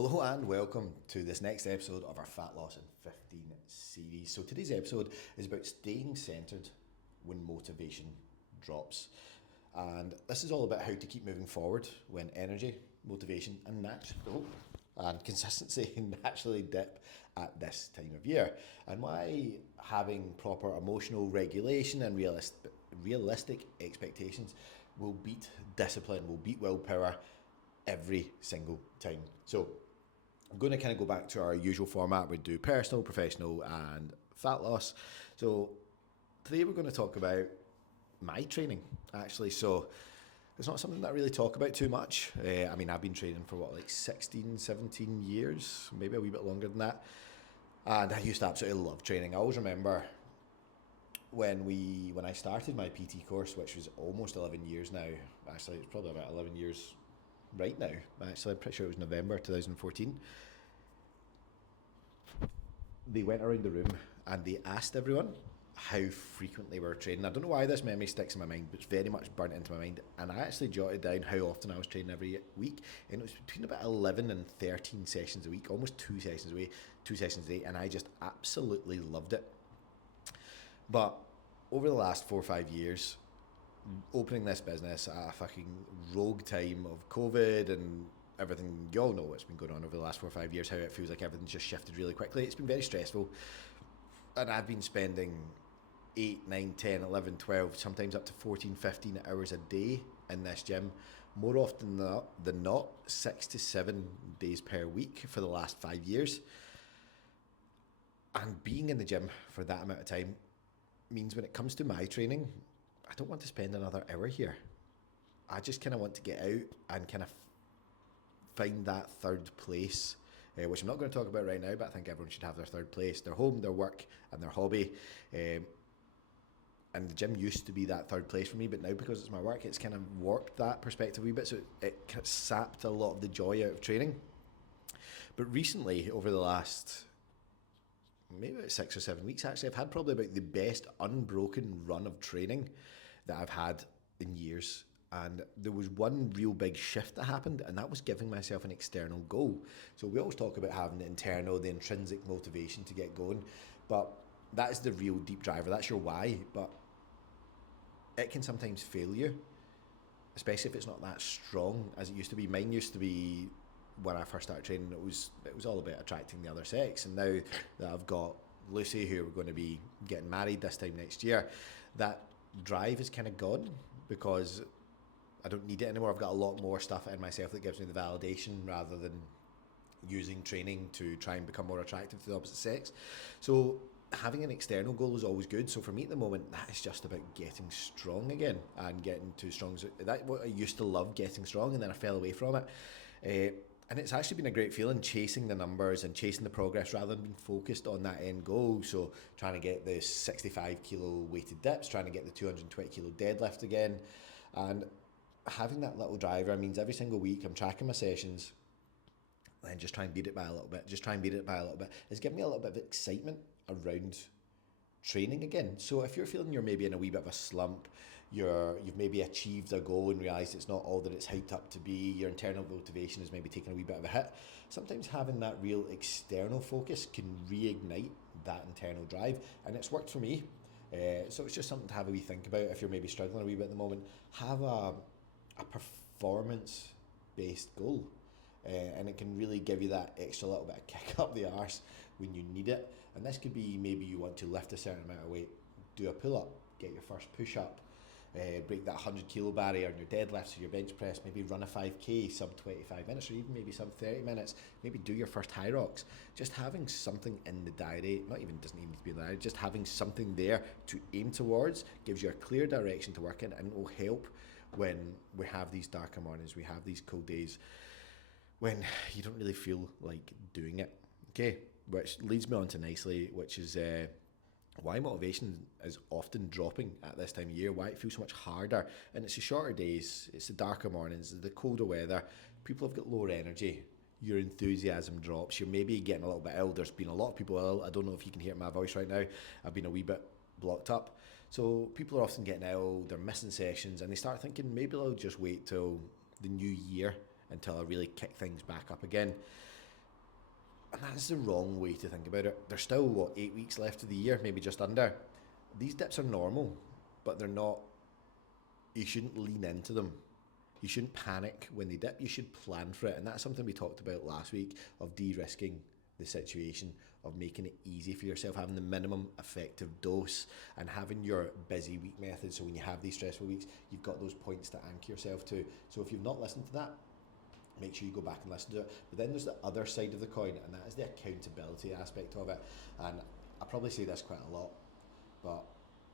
Hello and welcome to this next episode of our Fat Loss in 15 series. So today's episode is about staying centered when motivation drops. And this is all about how to keep moving forward when energy, motivation and consistency naturally dip at this time of year. And why having proper emotional regulation and realistic expectations will beat discipline, will beat willpower every single time. So I'm going to kind of go back to our usual format. We do personal, professional, and fat loss. So today we're going to talk about my training, actually. So it's not something that I really talk about too much. I've been training for 16, 17 years, maybe a wee bit longer than that. And I used to absolutely love training. I always remember when I started my PT course, which was almost 11 years now. Actually, it's probably about 11 years right now. Actually, I'm pretty sure it was November 2014. They went around the room and they asked everyone how frequently we were training. I don't know why this memory sticks in my mind, but it's very much burnt into my mind. And I actually jotted down how often I was training every week, and it was between about 11 and 13 sessions a week, almost 2 sessions a day, and I just absolutely loved it. But over the last 4 or 5 years, opening this business at a fucking rogue time of COVID and everything, you all know what's been going on over the last 4 or 5 years, how it feels like everything's just shifted really quickly. It's been very stressful. And I've been spending 8, 9, 10, 11, 12, sometimes up to 14, 15 hours a day in this gym, more often than not 6 to 7 days per week for the last 5 years. And being in the gym for that amount of time means when it comes to my training, I don't want to spend another hour here. I just kind of want to get out and kind of find that third place, which I'm not going to talk about right now, but I think everyone should have their third place, their home, their work, and their hobby. And the gym used to be that third place for me, but now because it's my work, it's kind of warped that perspective a wee bit, so it kind of sapped a lot of the joy out of training. But recently, over the last maybe about 6 or 7 weeks, actually, I've had probably about the best unbroken run of training that I've had in years. And there was one real big shift that happened, and that was giving myself an external goal. So we always talk about having the internal, the intrinsic motivation to get going, but that is the real deep driver. That's your why, but it can sometimes fail you, especially if it's not that strong as it used to be. Mine used to be, when I first started training, it was all about attracting the other sex. And now that I've got Lucy, who we're going to be getting married this time next year, that drive is kind of gone because I don't need it anymore. I've got a lot more stuff in myself that gives me the validation rather than using training to try and become more attractive to the opposite sex. So having an external goal is always good. So for me at the moment, that is just about getting strong again and getting too strong. So that's what I used to love, getting strong, and then I fell away from it. And it's actually been a great feeling chasing the numbers and chasing the progress rather than being focused on that end goal. So trying to get the 65 kilo weighted dips, trying to get the 220 kilo deadlift again. And having that little driver means every single week I'm tracking my sessions and just try and beat it by a little bit. It's given me a little bit of excitement around training again. So if you're feeling you're maybe in a wee bit of a slump, you've maybe achieved a goal and realised it's not all that it's hyped up to be, your internal motivation is maybe taking a wee bit of a hit, sometimes having that real external focus can reignite that internal drive, and it's worked for me. So it's just something to have a wee think about. If you're maybe struggling a wee bit at the moment, have a performance based goal. And it can really give you that extra little bit of kick up the arse when you need it. And this could be maybe you want to lift a certain amount of weight, do a pull up, get your first push up, break that 100 kilo barrier on your deadlifts or your bench press, maybe run a 5k sub 25 minutes or even maybe sub 30 minutes, maybe do your first high rocks. Just having something in the diary, doesn't even need to be in the diary, just having something there to aim towards gives you a clear direction to work in, and it will help when we have these darker mornings, we have these cold days when you don't really feel like doing it. Okay, which leads me on to nicely, which is why motivation is often dropping at this time of year, why it feels so much harder. And it's the shorter days, it's the darker mornings, the colder weather, people have got lower energy, your enthusiasm drops, you're maybe getting a little bit ill. There's been a lot of people ill. I don't know if you can hear my voice right now. I've been a wee bit blocked up. So people are often getting ill, they're missing sessions, and they start thinking maybe they'll just wait till the new year until I really kick things back up again. And that's the wrong way to think about it. There's still, what, 8 weeks left of the year, maybe just under. These dips are normal, but they're not, you shouldn't lean into them. You shouldn't panic when they dip. You should plan for it. And that's something we talked about last week, of de-risking the situation, of making it easy for yourself, having the minimum effective dose, and having your busy week method. So when you have these stressful weeks, you've got those points to anchor yourself to. So if you've not listened to that, make sure you go back and listen to it. But then there's the other side of the coin, and that is the accountability aspect of it. And I probably say this quite a lot, but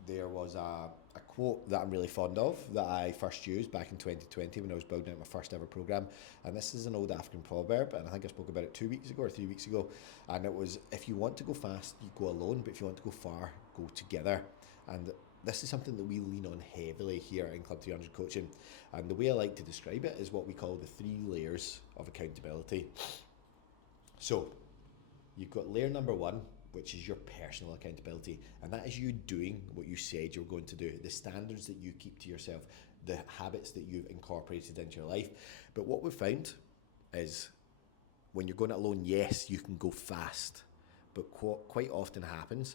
there was a quote that I'm really fond of that I first used back in 2020 when I was building out my first ever program. And this is an old African proverb, and I think I spoke about it 2 weeks ago or 3 weeks ago. And it was, if you want to go fast, you go alone, but if you want to go far, go together. And this is something that we lean on heavily here in Club 300 Coaching. And the way I like to describe it is what we call the 3 layers of accountability. So you've got layer number 1, which is your personal accountability. And that is you doing what you said you're going to do, the standards that you keep to yourself, the habits that you've incorporated into your life. But what we've found is when you're going it alone, yes, you can go fast. But what quite often happens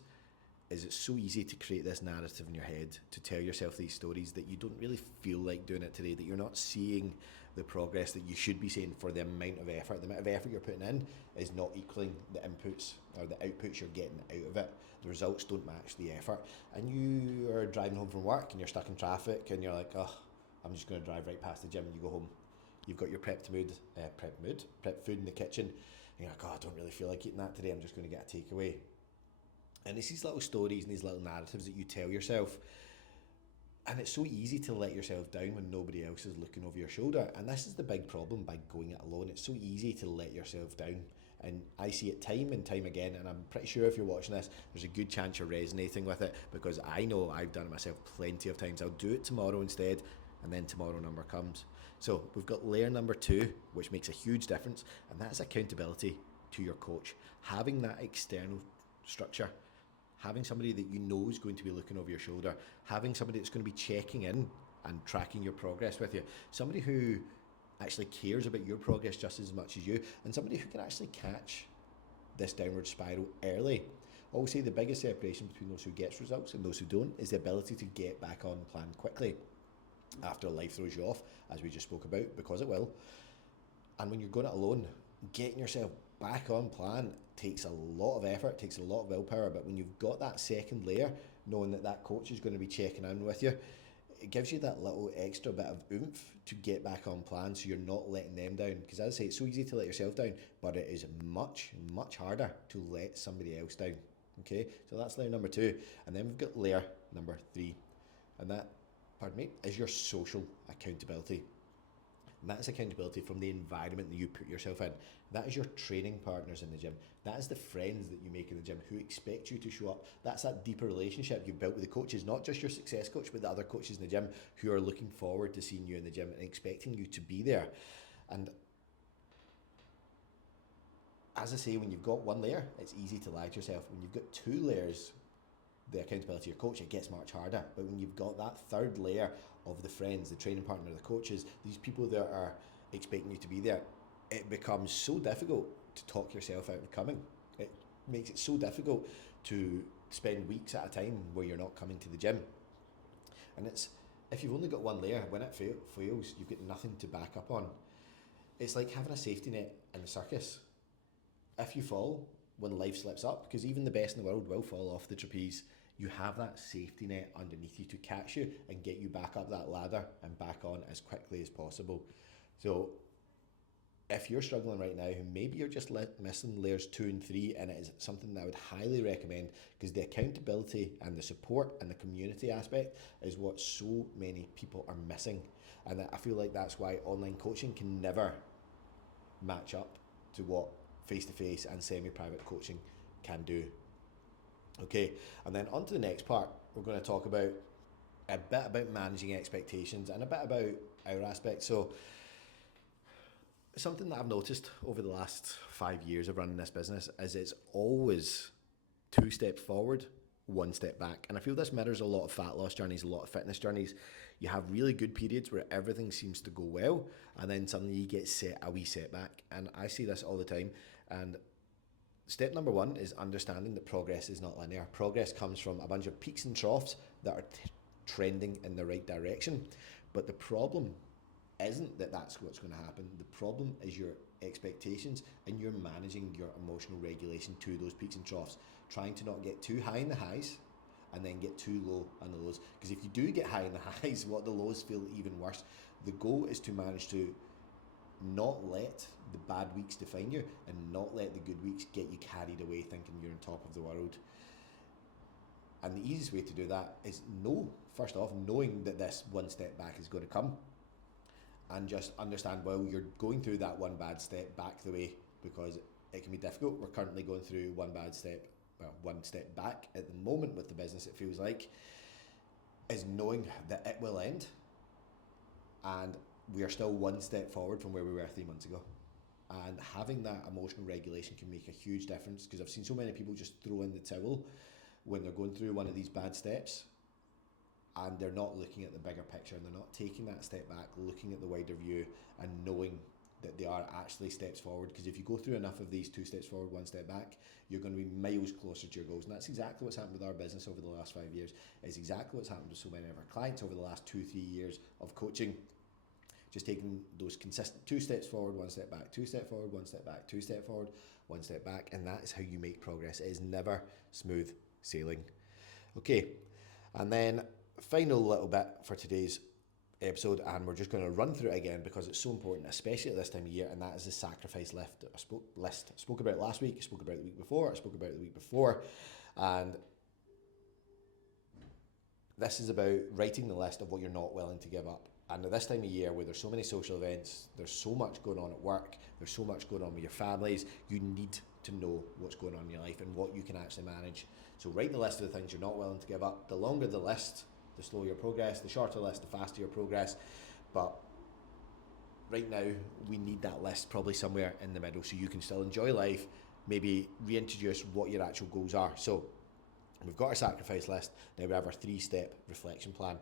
is it's so easy to create this narrative in your head, to tell yourself these stories that you don't really feel like doing it today, that you're not seeing the progress that you should be seeing for the amount of effort. The amount of effort you're putting in is not equaling the inputs or the outputs you're getting out of it. The results don't match the effort. And you are driving home from work and you're stuck in traffic and you're like, oh, I'm just going to drive right past the gym, and you go home. You've got your prep food in the kitchen, and you're like, oh, I don't really feel like eating that today, I'm just going to get a takeaway. And it's these little stories and these little narratives that you tell yourself. And it's so easy to let yourself down when nobody else is looking over your shoulder. And this is the big problem by going it alone. It's so easy to let yourself down. And I see it time and time again. And I'm pretty sure if you're watching this, there's a good chance you're resonating with it, because I know I've done it myself plenty of times. I'll do it tomorrow instead, and then tomorrow number comes. So we've got layer number 2, which makes a huge difference. And that's accountability to your coach. Having that external structure, having somebody that you know is going to be looking over your shoulder, having somebody that's going to be checking in and tracking your progress with you, somebody who actually cares about your progress just as much as you, and somebody who can actually catch this downward spiral early. I always say the biggest separation between those who gets results and those who don't is the ability to get back on plan quickly after life throws you off, as we just spoke about, because it will. And when you're going it alone, getting yourself back on plan takes a lot of effort, takes a lot of willpower. But when you've got that second layer, knowing that that coach is going to be checking in with you, it gives you that little extra bit of oomph to get back on plan, so you're not letting them down. Because as I say, it's so easy to let yourself down, but it is much, much harder to let somebody else down. Okay, so that's layer number 2. And then we've got layer number 3. And that, pardon me, is your social accountability. And that is accountability from the environment that you put yourself in. That is your training partners in the gym. That is the friends that you make in the gym who expect you to show up. That's that deeper relationship you've built with the coaches, not just your success coach, but the other coaches in the gym who are looking forward to seeing you in the gym and expecting you to be there. And as I say, when you've got one layer, it's easy to lie to yourself. When you've got 2 layers, the accountability of your coach, it gets much harder. But when you've got that third layer of the friends, the training partner, the coaches, these people that are expecting you to be there, it becomes so difficult to talk yourself out of coming. It makes it so difficult to spend weeks at a time where you're not coming to the gym. And it's, if you've only got one layer, when it fails, you've got nothing to back up on. It's like having a safety net in the circus. If you fall when life slips up, because even the best in the world will fall off the trapeze, you have that safety net underneath you to catch you and get you back up that ladder and back on as quickly as possible. So if you're struggling right now, maybe you're just missing layers 2 and 3, and it is something that I would highly recommend, because the accountability and the support and the community aspect is what so many people are missing. And I feel like that's why online coaching can never match up to what face-to-face and semi-private coaching can do. Okay, and then on to the next part. We're going to talk about a bit about managing expectations and a bit about our aspect. So something that I've noticed over the last 5 years of running this business is it's always 2 steps forward, 1 step back. And I feel this mirrors a lot of fat loss journeys, a lot of fitness journeys. You have really good periods where everything seems to go well, and then suddenly you get a wee setback. And I see this all the time. And step number one is understanding that progress is not linear. Progress comes from a bunch of peaks and troughs that are trending in the right direction. But the problem isn't that that's what's going to happen. The problem is your expectations, and you're managing your emotional regulation to those peaks and troughs, trying to not get too high in the highs and then get too low on the lows. Because if you do get high in the highs, what the lows feel even worse. The goal is to manage to not let the bad weeks define you and not let the good weeks get you carried away thinking you're on top of the world. And the easiest way to do that is first off, knowing that this one step back is going to come, and just understand, well, you're going through that one bad step back the way because it can be difficult. We're currently going through one step back at the moment with the business, it feels like, is knowing that it will end and we are still one step forward from where we were 3 months ago. And having that emotional regulation can make a huge difference, because I've seen so many people just throw in the towel when they're going through one of these bad steps, and they're not looking at the bigger picture, and they're not taking that step back, looking at the wider view and knowing that they are actually steps forward. Because if you go through enough of these 2 steps forward, 1 step back, you're going to be miles closer to your goals. And that's exactly what's happened with our business over the last 5 years. It's exactly what's happened with so many of our clients over the last 2-3 years of coaching. Just taking those consistent 2 steps forward, 1 step back, 2 step forward, 1 step back, 2 step forward, 1 step back. And that is how you make progress. It is never smooth sailing. Okay, and then final little bit for today's episode, and we're just going to run through it again because it's so important, especially at this time of year, and that is the sacrifice list. I spoke about it last week, I spoke about it the week before, I spoke about it the week before, and this is about writing the list of what you're not willing to give up. And at this time of year, where there's so many social events, there's so much going on at work, there's so much going on with your families, you need to know what's going on in your life and what you can actually manage. So write the list of the things you're not willing to give up. The longer the list, the slower your progress. The shorter the list, the faster your progress. But right now, we need that list probably somewhere in the middle so you can still enjoy life, maybe reintroduce what your actual goals are. So we've got our sacrifice list, now we have our 3-step reflection plan.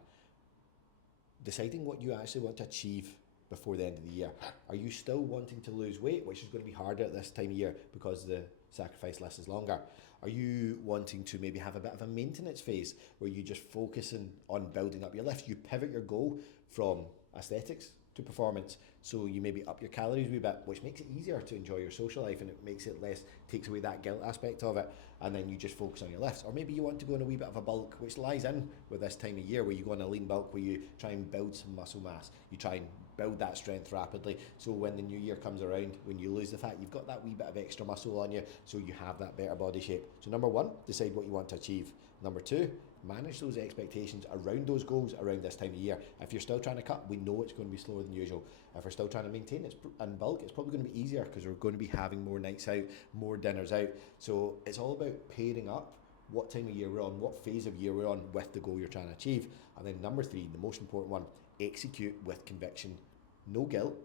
Deciding what you actually want to achieve before the end of the year. Are you still wanting to lose weight, which is going to be harder at this time of year because the sacrifice list is longer? Are you wanting to maybe have a bit of a maintenance phase where you just focusing on building up your lift? You pivot your goal from aesthetics to performance, so you maybe up your calories a wee bit, which makes it easier to enjoy your social life, and it makes it less, takes away that guilt aspect of it, and then you just focus on your lifts. Or maybe you want to go in a wee bit of a bulk, which lies in with this time of year, where you go on a lean bulk, where you try and build some muscle mass, you try and build that strength rapidly, so when the new year comes around, when you lose the fat, you've got that wee bit of extra muscle on you, so you have that better body shape. So number 1, decide what you want to achieve. Number 2, manage those expectations around those goals around this time of year. If you're still trying to cut, we know it's going to be slower than usual. If we're still trying to maintain it and bulk, it's probably going to be easier because we're going to be having more nights out, more dinners out. So it's all about pairing up what time of year we're on, what phase of year we're on with the goal you're trying to achieve. And then number 3, the most important one, execute with conviction. No guilt,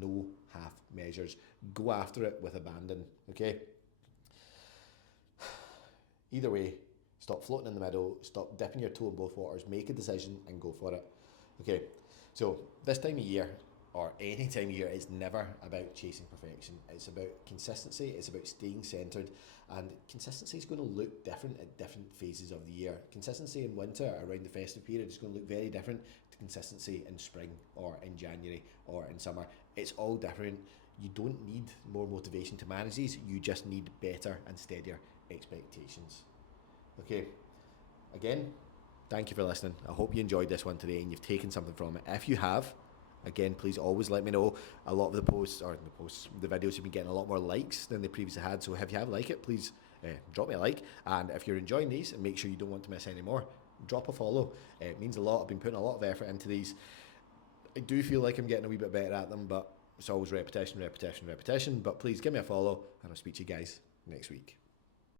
no half measures. Go after it with abandon, okay? Either way, stop floating in the middle, stop dipping your toe in both waters, make a decision and go for it. Okay, so this time of year, or any time of year, it's never about chasing perfection. It's about consistency, it's about staying centered, and consistency is going to look different at different phases of the year. Consistency in winter around the festive period is going to look very different to consistency in spring or in January or in summer. It's all different. You don't need more motivation to manage these, you just need better and steadier expectations. Okay, again, thank you for listening. I hope you enjoyed this one today and you've taken something from it. If you have, again, please always let me know. A lot of the videos have been getting a lot more likes than they previously had. So if you have liked it, please drop me a like. And if you're enjoying these and make sure you don't want to miss any more, drop a follow. It means a lot. I've been putting a lot of effort into these. I do feel like I'm getting a wee bit better at them, but it's always repetition. But please give me a follow and I'll speak to you guys next week.